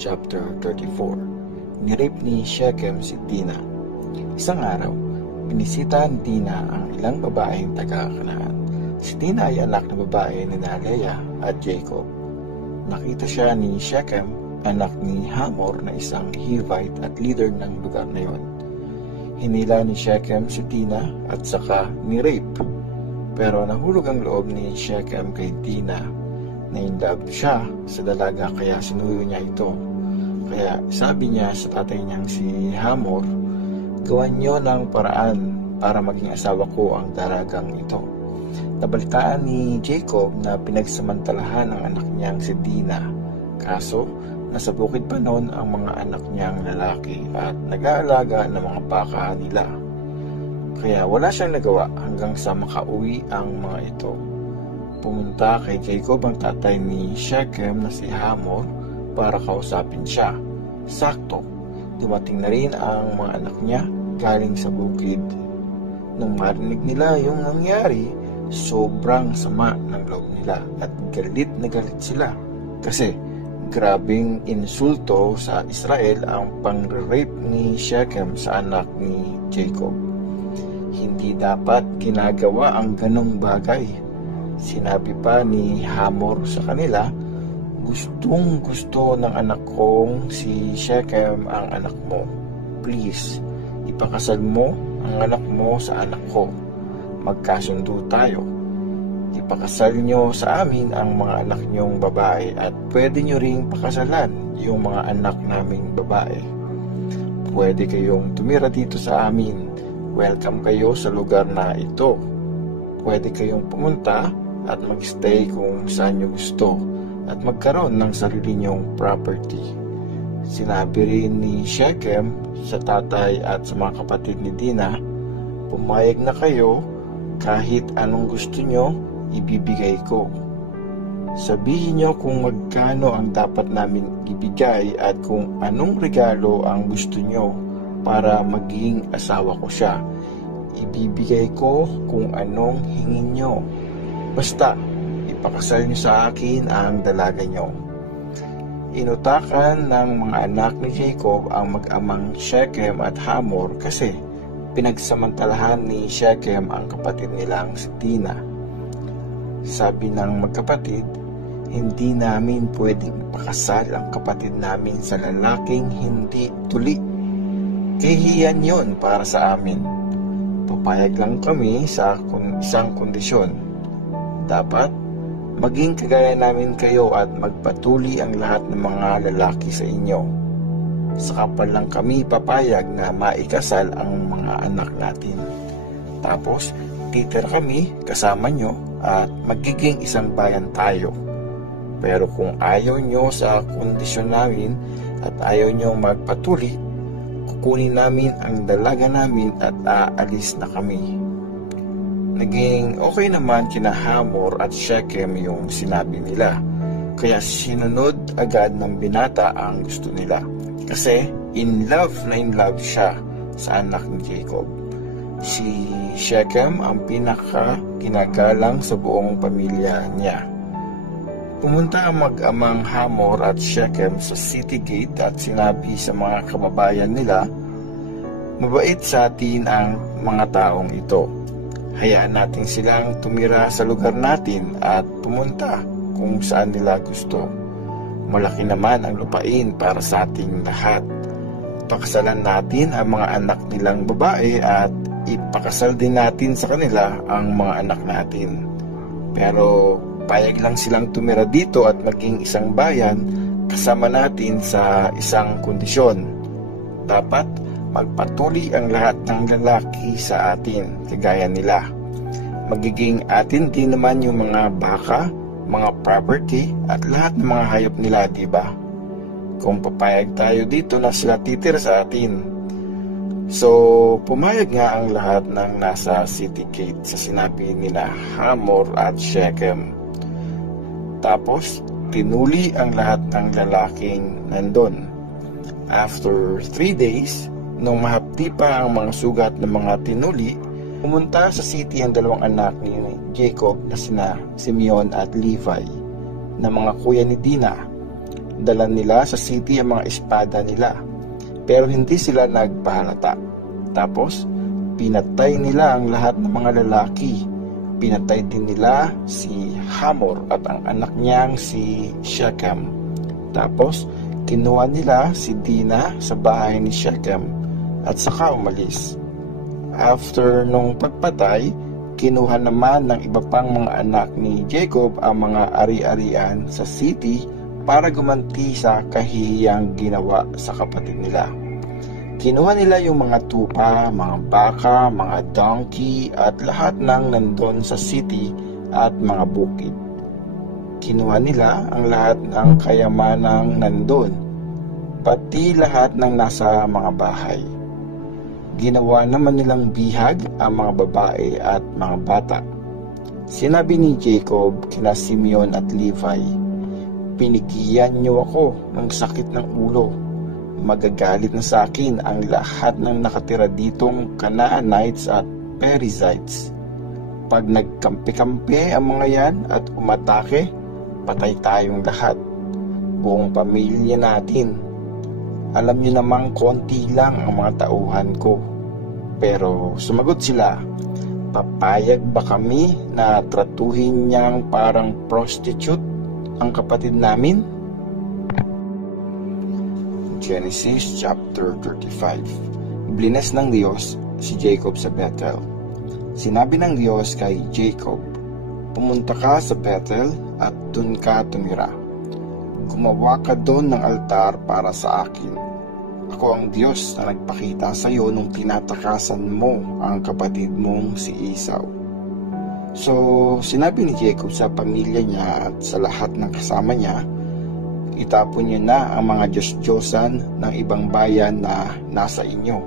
Chapter 34. Nirape ni Shechem si Dina. Isang araw, binisita ni Dina ang ilang babaeng taga-Kanaan. Si Dina ay anak na babae ni Leah at Jacob. Nakita siya ni Shechem, anak ni Hamor na isang Hivite at leader ng lugar na yon. Hinila ni Shechem si Dina at saka nirape. Pero nahulog ang loob ni Shechem kay Dina. Na-inlove siya sa dalaga kaya sinuyo niya ito. Kaya sabi niya sa tatay niyang si Hamor, "Gawan niyo ng paraan para maging asawa ko ang dalagang ito." Nabalitaan ni Jacob na pinagsamantalahan ng anak niyang si Dina. Kaso, nasa bukid pa noon ang mga anak niyang lalaki at nag-aalaga ng mga baka nila. Kaya wala siyang nagawa hanggang sa makauwi ang mga ito. Pumunta kay Jacob ang tatay ni Shechem na si Hamor para kausapin siya. Sakto, dumating na rin ang mga anak niya galing sa bukid. Nang marinig nila yung nangyari, sobrang sama ng loob nila at galit na galit sila. Kasi grabing insulto sa Israel ang pang-rape ni Shechem sa anak ni Jacob. Hindi dapat ginagawa ang ganong bagay. Sinabi pa ni Hamor sa kanila, "Gustong gusto ng anak kong si Shechem ang anak mo. Please, ipakasal mo ang anak mo sa anak ko. Magkasundo tayo. Ipakasal nyo sa amin ang mga anak nyong babae at pwede nyo ring pakasalan yung mga anak naming babae. Pwede kayong tumira dito sa amin. Welcome kayo sa lugar na ito. Pwede kayong pumunta at magstay kung saan nyo gusto at magkaroon ng sarili nyong property." Sinabi rin ni Shechem sa tatay at sa mga kapatid ni Dina, "Pumayag na kayo, kahit anong gusto nyo, ibibigay ko. Sabihin nyo kung magkano ang dapat namin ibigay at kung anong regalo ang gusto nyo para maging asawa ko siya. Ibibigay ko kung anong hingin nyo. Basta, ipakasal nyo sa akin ang dalaga nyo." Inutakan ng mga anak ni Jacob ang mag-amang Shechem at Hamor kasi pinagsamantalahan ni Shechem ang kapatid nilang si Dina. Sabi ng magkapatid, "Hindi namin pwedeng ipakasal ang kapatid namin sa lalaking hindi tuli. Kahihiyan yon para sa amin. Papayag lang kami sa isang kondisyon. Dapat maging kagaya namin kayo at magpatuli ang lahat ng mga lalaki sa inyo. Saka pa lang kami papayag na maikasal ang mga anak natin. Tapos, titira kami kasama nyo at magiging isang bayan tayo. Pero kung ayaw nyo sa kondisyon namin at ayaw nyo magpatuli, kukunin namin ang dalaga namin at aalis na kami." Naging okay naman kina Hamor at Shechem yung sinabi nila. Kaya sinunod agad ng binata ang gusto nila. Kasi in love siya sa anak ni Jacob. Si Shechem ang pinaka-ginagalang sa buong pamilya niya. Pumunta ang mag-amang Hamor at Shechem sa city gate at sinabi sa mga kababayan nila, "Mabait sa atin ang mga taong ito. Hayaan natin silang tumira sa lugar natin at pumunta kung saan nila gusto. Malaki naman ang lupain para sa ating lahat. Pakasalan natin ang mga anak nilang babae at ipakasal din natin sa kanila ang mga anak natin. Pero payag lang silang tumira dito at maging isang bayan kasama natin sa isang kondisyon. Dapat magpatuli ang lahat ng lalaki sa atin, kagaya nila. Magiging atin din naman yung mga baka, mga property, at lahat ng mga hayop nila, diba? Kung papayag tayo dito na sila titira sa atin." So, pumayag nga ang lahat ng nasa city gate sa sinabi nila Hamor at Shechem. Tapos, tinuli ang lahat ng lalaking nandun. After 3 days, nung mahapdi pa ang mga sugat ng mga tinuli, pumunta sa city ang dalawang anak ni Jacob na sina Simeon at Levi, na mga kuya ni Dina. Dala nila sa city ang mga espada nila, pero hindi sila nagpahalata. Tapos, pinatay nila ang lahat ng mga lalaki. Pinatay din nila si Hamor at ang anak niyang si Shechem. Tapos, kinuha nila si Dina sa bahay ni Shechem at saka umalis. After nung pagpatay, kinuha naman ng iba pang mga anak ni Jacob ang mga ari-arian sa city para gumanti sa kahihiyang ginawa sa kapatid nila. Kinuha nila yung mga tupa, mga baka, mga donkey at lahat ng nandun sa city at mga bukid. Kinuha nila ang lahat ng kayamanang nandun, pati lahat ng nasa mga bahay. Ginawa naman nilang bihag ang mga babae at mga bata. Sinabi ni Jacob kina Simeon at Levi, "Pinigyan niyo ako ng sakit ng ulo. Magagalit na sa akin ang lahat ng nakatira ditong Canaanites at Perizzites. Pag nagkampi-kampi ang mga yan at umatake, patay tayong lahat, buong pamilya natin. Alam niyo namang konti lang ang mga tauhan ko." Pero sumagot sila, "Papayag ba kami na tratuhin niyang parang prostitute ang kapatid namin?" Genesis chapter 35. Blines ng Diyos si Jacob sa Bethel. Sinabi ng Diyos kay Jacob, "Pumunta ka sa Bethel at dun ka tumira. Gumawa ka doon ng altar para sa akin. Ako ang Diyos na nagpakita sa iyo nung tinatakasan mo ang kapatid mong si Esau." So, sinabi ni Jacob sa pamilya niya at sa lahat ng kasama niya, "Itapon niyo na ang mga Diyos-Diyosan ng ibang bayan na nasa inyo.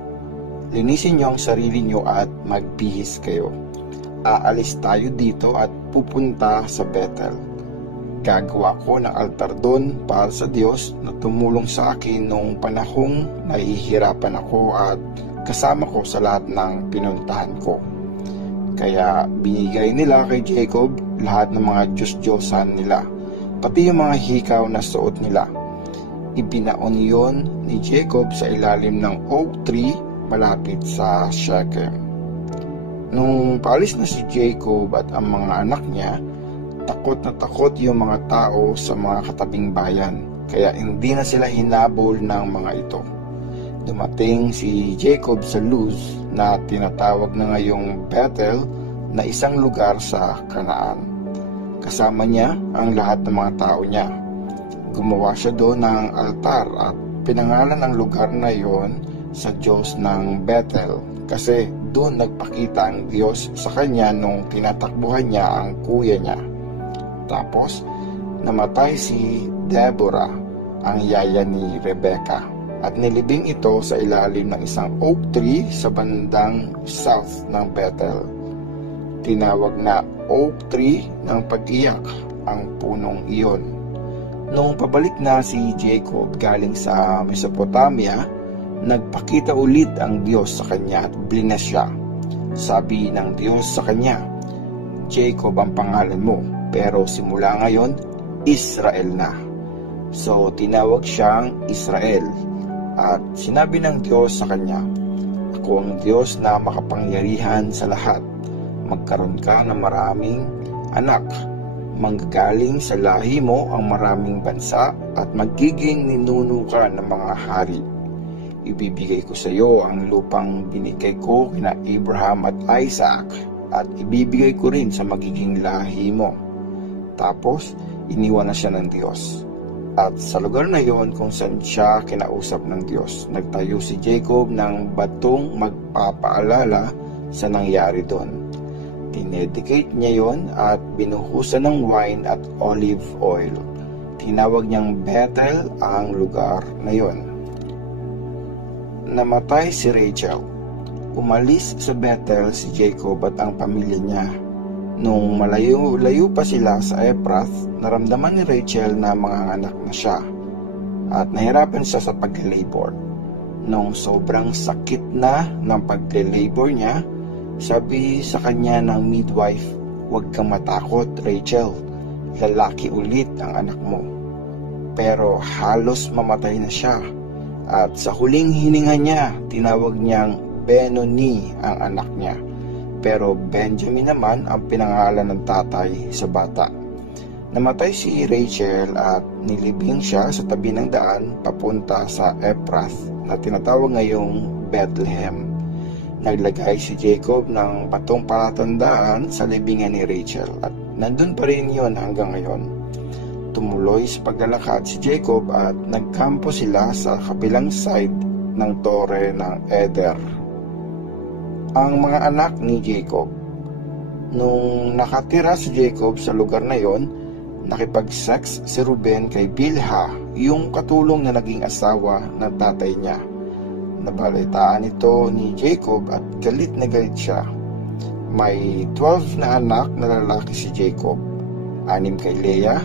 Linisin niyo ang sarili niyo at magbihis kayo. Aalis tayo dito at pupunta sa Bethel. Gagawa ko ng altar doon para sa Diyos na tumulong sa akin noong panahong nahihirapan ako at kasama ko sa lahat ng pinuntahan ko." Kaya binigay nila kay Jacob lahat ng mga Diyos-Diyosan nila, pati yung mga hikaw na suot nila. Ibinaon yon ni Jacob sa ilalim ng oak tree malapit sa Shechem. Nung paalis na si Jacob at ang mga anak niya, takot na takot yung mga tao sa mga katabing bayan, kaya hindi na sila hinabol ng mga ito. Dumating si Jacob sa Luz na tinatawag na ngayong Bethel na isang lugar sa Canaan. Kasama niya ang lahat ng mga tao niya. Gumawa siya doon ng altar at pinangalan ang lugar na yon sa Diyos ng Bethel kasi doon nagpakita ang Diyos sa kanya nung tinatakbuhan niya ang kuya niya. Tapos, namatay si Deborah, ang yaya ni Rebecca, at nilibing ito sa ilalim ng isang oak tree sa bandang south ng Bethel. Tinawag na oak tree ng pag-iyak ang punong iyon. Nung pabalik na si Jacob galing sa Mesopotamia, nagpakita ulit ang Diyos sa kanya at blines siya. Sabi ng Diyos sa kanya, "Jacob ang pangalan mo, pero simula ngayon, Israel na." So, tinawag siyang Israel. At sinabi ng Diyos sa kanya, "Ako ang Diyos na makapangyarihan sa lahat. Magkaroon ka ng maraming anak. Manggagaling sa lahi mo ang maraming bansa at magiging ninuno ka ng mga hari. Ibibigay ko sa iyo ang lupang binigay ko kina Abraham at Isaac at ibibigay ko rin sa magiging lahi mo." Tapos, iniwan na siya ng Diyos. At sa lugar na yon kung saan siya kinausap ng Diyos, nagtayo si Jacob ng batong magpapaalala sa nangyari doon. Dinedicate niya yon at binuhusan ng wine at olive oil. Tinawag niyang Bethel ang lugar na yon. Namatay si Rachel. Umalis sa Bethel si Jacob at ang pamilya niya. Nung malayo-layo pa sila sa Ephrath, naramdaman ni Rachel na manganganak na siya at nahirapan siya sa pag-labor. Nung sobrang sakit na ng pag-labor niya, sabi sa kanya ng midwife, "Huwag kang matakot, Rachel. Lalaki ulit ang anak mo." pero halos mamatay na siya. At sa huling hininga niya, tinawag niyang Benoni ang anak niya. Pero Benjamin naman ang pinangalan ng tatay sa bata. Namatay si Rachel at nilibing siya sa tabi ng daan papunta sa Ephrath na tinatawag ngayong Bethlehem. Naglagay si Jacob ng patong palatandaan sa libingan ni Rachel at nandun pa rin yon hanggang ngayon. Tumuloy sa paglalakad si Jacob at nagkampo sila sa kabilang side ng tore ng Eder. Ang mga anak ni Jacob. Nung nakatira si Jacob sa lugar na yon, nakipag-sex si Ruben kay Bilha, yung katulong na naging asawa ng tatay niya. Nabalitaan ito ni Jacob at galit na galit siya. May 12 na anak na lalaki si Jacob. 6 kay Leah,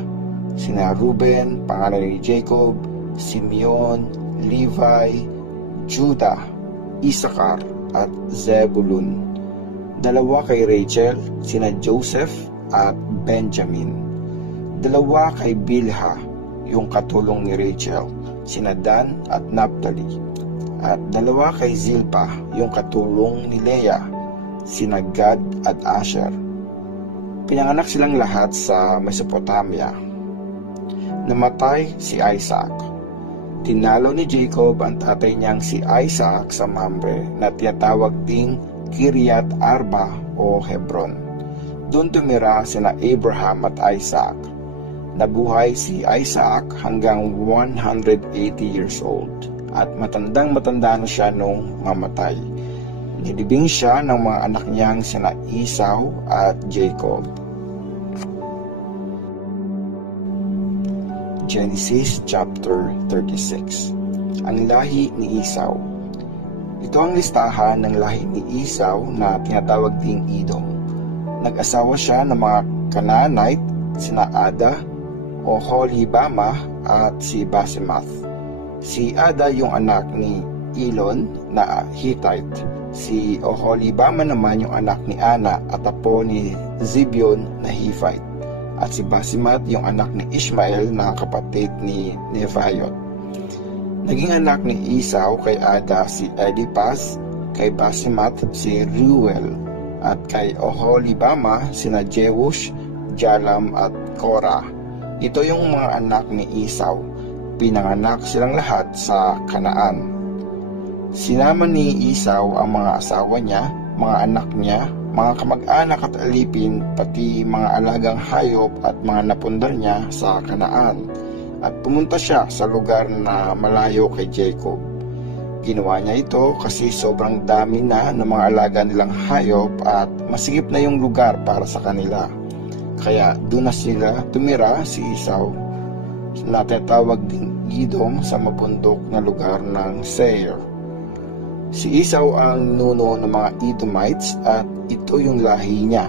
sina Ruben, pangalan ni Jacob, Simeon, Levi, Judah, Isakar, at Zebulun. 2 kay Rachel, sina Joseph at Benjamin. 2 kay Bilha, yung katulong ni Rachel, sina Dan at Naphtali. At 2 kay Zilpah, yung katulong ni Leah, sina Gad at Asher. Pinanganak silang lahat sa Mesopotamia. Namatay si Isaac. Dinalo ni Jacob ang tatay niyang si Isaac sa Mamre na tinatawag ding Kiryat Arba o Hebron. Doon tumira sina Abraham at Isaac. Nabuhay si Isaac hanggang 180 years old at matandang-matanda na siya nung mamatay. Nilibing siya ng mga anak niyang sina Esau at Jacob. Genesis chapter 36. Ang lahi ni Esau. Ito ang listahan ng lahi ni Esau na tinatawag ding Edom. Nag-asawa siya ng mga Canaanite, sina Ada, Oholibama at si Basemath. Si Ada yung anak ni Elon na Hittite. Si Oholibama naman yung anak ni Ana at apo ni Zibeon na Hivite. At si Basemath yung anak ni Ishmael na kapatid ni Neviot. Naging anak ni Esau kay Ada si Eliphaz, kay Basemath si Reuel, at kay Oholibama sina Jeush, Jalam at Korah. Ito yung mga anak ni Esau. Pinanganak silang lahat sa Kanaan. Sinama ni Esau ang mga asawa niya, mga anak niya, mga kamag-anak at alipin, pati mga alagang hayop at mga napundar niya sa Kanaan. At pumunta siya sa lugar na malayo kay Jacob. Ginawa niya ito kasi sobrang dami na ng mga alaga nilang hayop at masigip na yung lugar para sa kanila. Kaya doon na sila tumira si Esau, na tinatawag din Edom sa mabundok na lugar ng Seir. Si Esau ang nuno ng mga Edomites at ito yung lahi niya.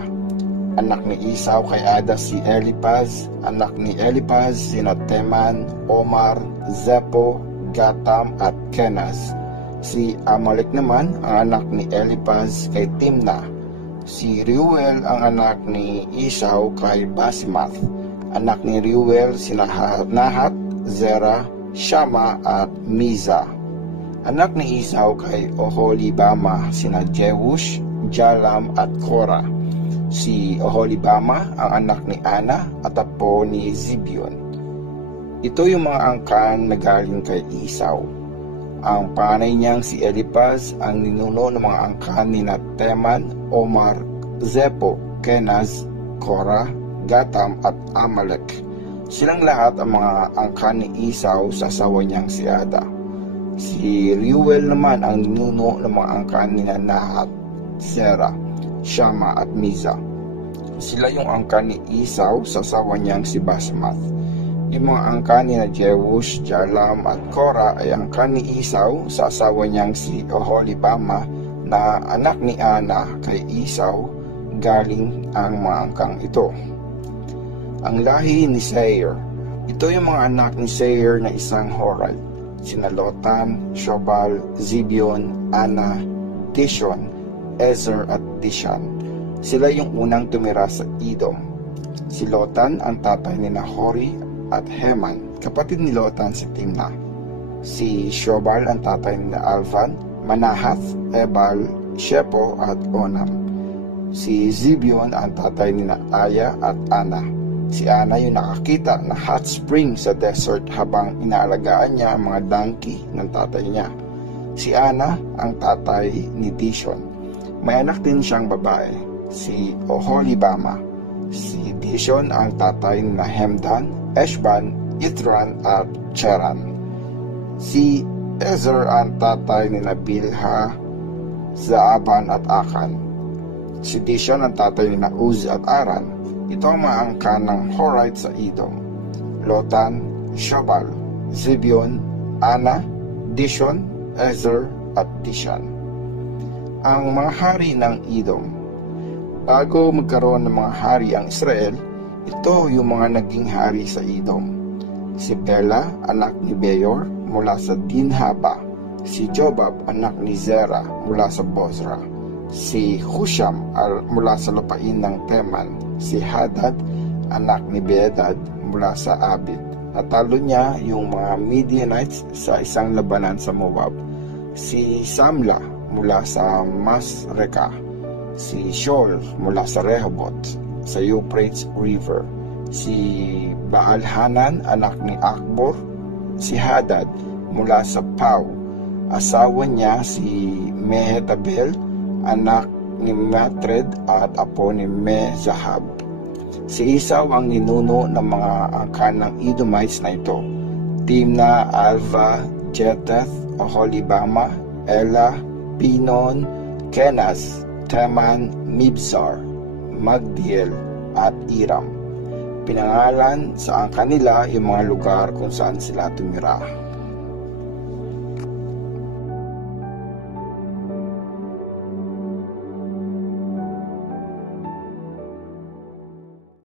Anak ni Esau kay Ada si Eliphaz, anak ni Eliphaz sina Teman, Omar, Zepho, Gatam at Kenaz. Si Amalek naman ang anak ni Eliphaz kay Timna. Si Reuel ang anak ni Esau kay Basemath. Anak ni Reuel sina Nahat, Zerah, Shama at Miza. Anak ni Esau kay Oholibama sina Jeush, Jalam at Korah. Si Oholibama ang anak ni Ana at apo ni Zibeon. Ito yung mga angkan na galing kay Esau. Ang panay niyang si Eliphaz ang ninuno ng mga angkan ni Teman, Omar, Zepho, Kenaz, Korah, Gatam at Amalek. Silang lahat ang mga angkan ni Esau sa asawa niyang si Ada. Si Reuel naman ang ninuno ng mga angkan ni Nahat, Zerah, Shama at Miza. Sila yung angkan ni Esau sa asawa niyang si Basemath. Yung mga angkan ni Jeush, Jalam at Korah ay angkan ni Esau sa asawa niyang si Oholibama na anak ni Ana kay Esau. Galing ang mga angkang ito. Ang lahi ni Seir. Ito yung mga anak ni Seir na isang Horite. Sina Lotan, Shobal, Zibeon, Ana, Dishon, Ezer at Dishan. Sila yung unang tumira sa Edom. Si Lotan ang tatay ni Nahori at Heman. kapatid ni Lotan si Timna. Si Shobal ang tatay ni Alvan, Manahath, Ebal, Shepo at Onam. Si Zibeon ang tatay ni Aya at Ana. Si Ana yung nakakita na hot spring sa desert habang inaalagaan niya ang mga donkey ng tatay niya. Si Ana ang tatay ni Dishon. May anak din siyang babae, si Oholibama. Si Dishon ang tatay ni Hemdan, Eshban, Ithran at Cheran. Si Ezer ang tatay ni Bilha, Zaaban at Akan. Si Dishon ang tatay ni Uz at Aran. Ito ang mga angkan ng Horite sa Edom: Lotan, Shobal, Zibeon, Ana, Dishon, Ezer at Dishan. Ang mga hari ng Edom. Bago magkaroon ng mga hari ang Israel, ito yung mga naging hari sa Edom: si Bela, anak ni Beyor, mula sa Dinhaba; si Jobab, anak ni Zera, mula sa Bozra; si Husham mula sa lupain ng Teman; si Hadad, anak ni Bedad, mula sa Abid. Natalo niya yung mga Midianites sa isang labanan sa Moab; si Samla mula sa Masreka; si Shol mula sa Rehoboth sa Euphrates River; si Baal-Hanan, anak ni Akbor; si Hadad mula sa Pau. Asawa niya si Mehetabel, anak ni Matred at apo ni Mezahab. Si Esau ang ninuno ng mga angkan ng Edomites na ito: Timna, Alva, Jeteth, Oholibama, Ela, Pinon, Kenaz, Teman, Mibzar, Magdiel at Iram. Pinangalan sa angkan nila yung mga lugar kung saan sila tumira.